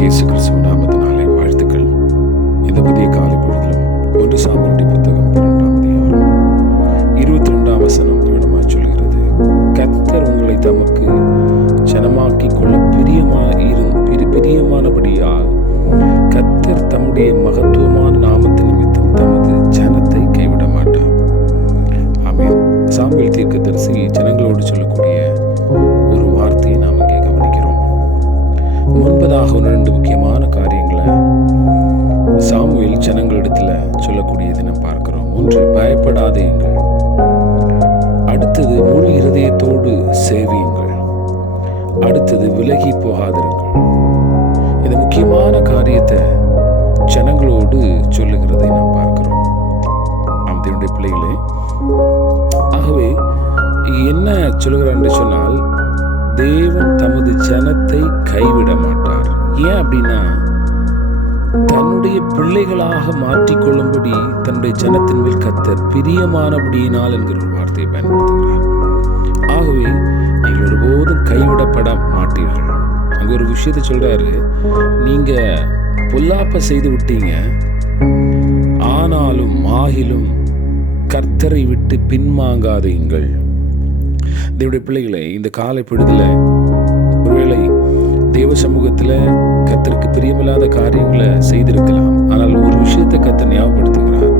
இயேசு கிறிஸ்துவின் நாமத்தினாலே வாழ்த்துக்கள். இந்த புதிய காலை பொழுதிலும் 1 சாமுவேல் புத்தகம் 12ஆம் அதிகாரம் 22ஆம் வசனம் இவனமாய் சொல்கிறது, கர்த்தர் உங்களை தமக்கு ஜனமாக்கிக் கொள்ள பிரியமானபடியால் கர்த்தர் தம்முடைய மகத்துவமான நாமத்தின் நிமித்தம் தமது ஜனத்தை கைவிட மாட்டார். ஆமென். சாமுவேல் தீர்க்கதரிசி ஜனங்களோடு சொல்லக்கூடிய ஒரு வார்த்தையை நாம் இங்கே கவனிக்கிறோம். முன்பதாக 2 முக்கியமான காரியங்களை சாமுவேல் ஜனங்களிடத்துல சொல்லக்கூடியதை நாம் பார்க்கிறோம். ஒன்று, பயப்படாதீங்கள். அடுத்தது, முழு இருதயத்தோடு சேவியுங்கள். அடுத்தது, விலகி போகாதிருங்கள். இந்த முக்கியமான காரியத்தை ஜனங்களோடு சொல்லுகிறதை நாம் பார்க்கிறோம். தேவனுடைய பிள்ளைகளே, ஆகவே என்ன சொல்லுகிறார் என்று சொன்னால், தேவன் தமது ஜனத்தை கைவிட மாட்டார். ஏன் அப்படின்னா, தன்னுடைய பிள்ளைகளாக மாற்றிக்கொள்ளும்படி தன்னுடைய ஜனத்தின் மேல் கர்த்தர் பிரியமானபடியினால் என்கிற ஒரு வார்த்தையை பயன்படுத்துகிறார். ஆகவே நீங்கள் ஒருபோதும் கைவிடப்பட மாட்டீர்கள். அங்கே ஒரு விஷயத்தை சொல்றாரு, நீங்க பொல்லாப்ப செய்து விட்டீங்க, ஆகிலும் கர்த்தரை விட்டு பின்வாங்காதீங்கள். தேவனுடைய பிள்ளைகளை, இந்த காலை பொழுதுல ஒருவேளை தேவ சமூகத்துல கர்த்தருக்கு பிரியமில்லாத காரியங்களை செய்திருக்கலாம். ஆனால் ஒரு விஷயத்தை கர்த்தர் ஞாபகப்படுத்துகிறார்,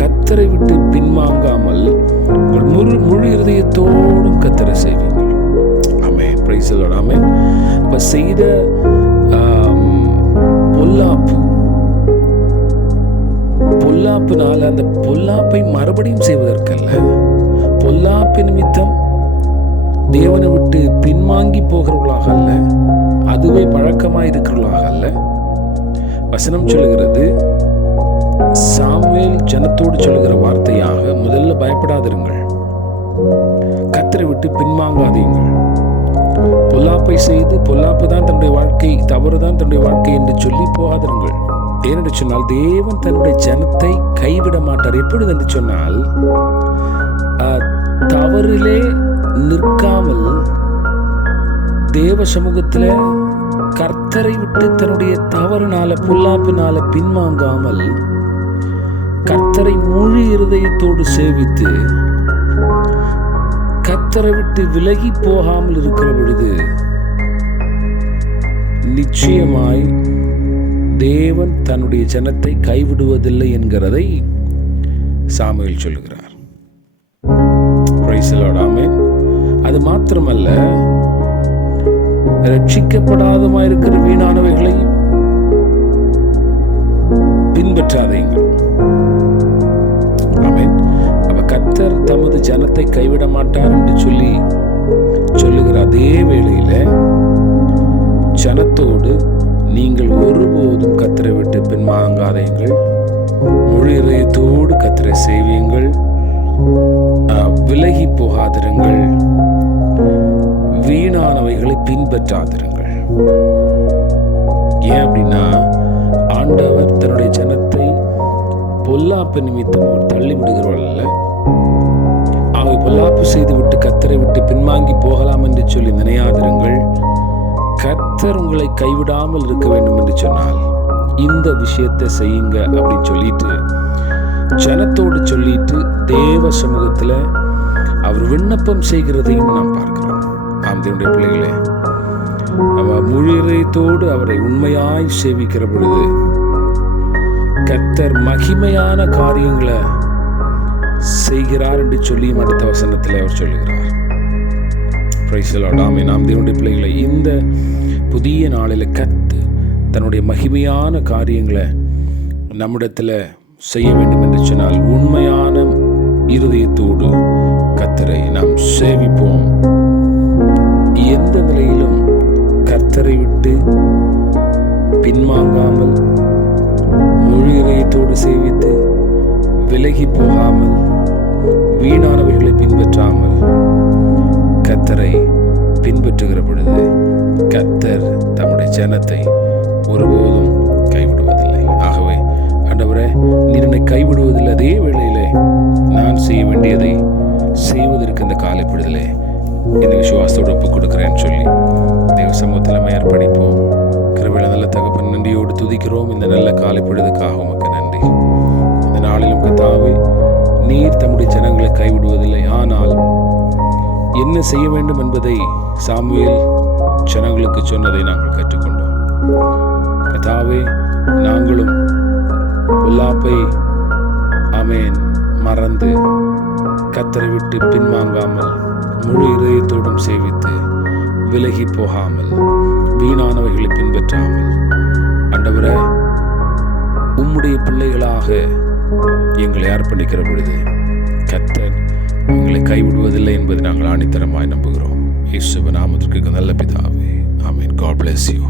கர்த்தரை விட்டு பின்வாங்காமல் உங்கள் முழு இருதயத்தோடும் கர்த்தரை செய்வீங்கள். ஆமென். Price the lord. ஆமென். அப்ப செய்த பொல்லாப்புனால அந்த பொல்லாப்பை மறுபடியும் செய்வதற்கல்ல, பொல்லாப்பு நிமித்தம் தேவனை விட்டு பின்வாங்கி போகிறவர்களாக அல்ல, அதுவே பழக்கமாய் இருக்கிறவர்களாக அல்ல. வசனம் சொல்லுகிறது, சாமுவேல் ஜனத்தோடு சொல்லுகிற வார்த்தையாக, முதல்ல பயப்படாதிருங்கள், கர்த்தரை விட்டு பின்வாங்காதீங்கள். பொல்லாப்பை செய்து பொல்லாப்பு தான் தன்னுடைய வாழ்க்கை, தவறு தான் தன்னுடைய வாழ்க்கை என்று சொல்லி போகாதிருங்கள். ஏனென்று சொன்னால், தேவன் தன்னுடைய ஜனத்தை கைவிட மாட்டார். எப்பொழுது என்று சொன்னால், தவறிலே நிற்காமல் தேவ சமூகத்துல கர்த்தரை விட்டு தன்னுடைய தவறுனால பொல்லாப்புனால பின்வாங்காமல் கர்த்தரை முழு இருதயத்தோடு சேவித்து கர்த்தரை விட்டு விலகி போகாமல் இருக்கிற பொழுது நிச்சயமாய் தேவன் தன்னுடைய ஜனத்தை கைவிடுவதில்லை என்கிறதை சாமுவேல் சொல்லுகிறார். Praise the lord. ஆமென். அது மாத்திரமல்ல, ரட்சிக்கப்படாதமாயிருக்கிற வீணானவைகளை பின்பற்றாதீங்கள். ஆமென். அப்ப கர்த்தர் தமது ஜனத்தை கைவிட மாட்டார் என்று சொல்லுகிற அதே வேளையில ஜனத்தோடு நீங்கள் ஒருபோதும் கர்த்தரை விட்டு பின்வாங்காதீங்கள், முழு இதயத்தோடு கர்த்தரை சேவியுங்கள், விலகி போகாதிருங்கள், வீணானவைகளை பின்பற்றாதிருங்கள். ஏன் அப்படின்னா, ஆண்டவர் தன்னுடைய ஜனத்தை பொல்லாப்பு நிமித்தம் அவர் தள்ளி விடுகிறவர்கள் அல்ல. அவை பொல்லாப்பு செய்து விட்டு கர்த்தரை விட்டு பின்வாங்கி போகலாம் என்று சொல்லி நினையாதிருங்கள். கர்த்தர் உங்களை கைவிடாமல் இருக்க வேண்டும் என்று சொன்னால் இந்த விஷயத்தை செய்யுங்க அப்படின்னு சொல்லிட்டு ஜனத்தோடு சொல்லிட்டு தேவ சமூகத்துல அவர் விண்ணப்பம் செய்கிறதையும் நாம் பார்க்கிறோம். தேவனுடைய பிள்ளைகளே, முழு இதயத்தோடு அவரை உண்மையாய் சேவிக்கிற பொழுது கர்த்தர் மகிமையான காரியங்களை செய்கிறார் என்று சொல்லியும் அடுத்த வசனத்தில் அவர் சொல்லுகிறார். Praise the lord. ஆமென். தேவனுடைய பிள்ளைகளை, இந்த புதிய நாளில் கர்த்தர் தன்னுடைய மகிமையான காரியங்களை நம்மிடத்தில் செய்ய வேண்டும் என்று சொன்னால் உண்மையான இருதயத்தோடு கர்த்தரை நாம் சேவிப்போம். எந்த நிலையிலும் கர்த்தரை விட்டு பின்வாங்காமல் முழு இதயத்தோடு சேவித்து விலகி போகாமல் வீணானவைகளை பின்பற்றாமல் கர்த்தரை பின்பற்றுகிற பொழுது கர்த்தர் தம்முடைய ஜனத்தை ஒருபோதும் கைவிடுவதில்லை. ஆகவே ஆண்டவரே, நீர் என்னை கைவிடுவதில்லை, அதே வேளையிலே நான் செய்ய வேண்டியதை செய்வதற்கு இந்த காலை பொழுதிலே என்னை விசுவாசத்தோடு ஒப்புக் கொடுக்கிறேன்னு சொல்லி தேவ சமூகத்தில் நம்ம அர்ப்பணிப்போம். கிருபையுள்ள நல்ல நன்றியோடு துதிக்கிறோம். இந்த நல்ல காலை பொழுதுக்காக உமக்கு நன்றி. இந்த நாளிலும் கர்த்தாவே, நீர் தம்முடைய ஜனங்களை கைவிடுவதில்லை. ஆனால் என்ன செய்ய வேண்டும் என்பதை சாமுவேல் ஜனங்களுக்கு சொன்னதை நாங்கள் கற்றுக்கொண்டோம். கர்த்தாவே, நாங்களும் பொல்லாப்பை மறந்து கர்த்தரை விட்டு பின்வாங்காமல் முழு இதயத்தோடும் சேவித்து விலகி போகாமல் வீணானவைகளை பின்பற்றாமல் ஆண்டவரே, உம்முடைய பிள்ளைகளாக எங்களை அர்ப்பணிக்கிற பொழுது கர்த்தர் எங்களை கைவிடுவதில்லை என்பதை நாங்கள் ஆணித்தரமாய் நம்புகிறோம். இயேசுவின் நாமத்திற்கு நல்ல பிதாவே, ஆமென். God bless you.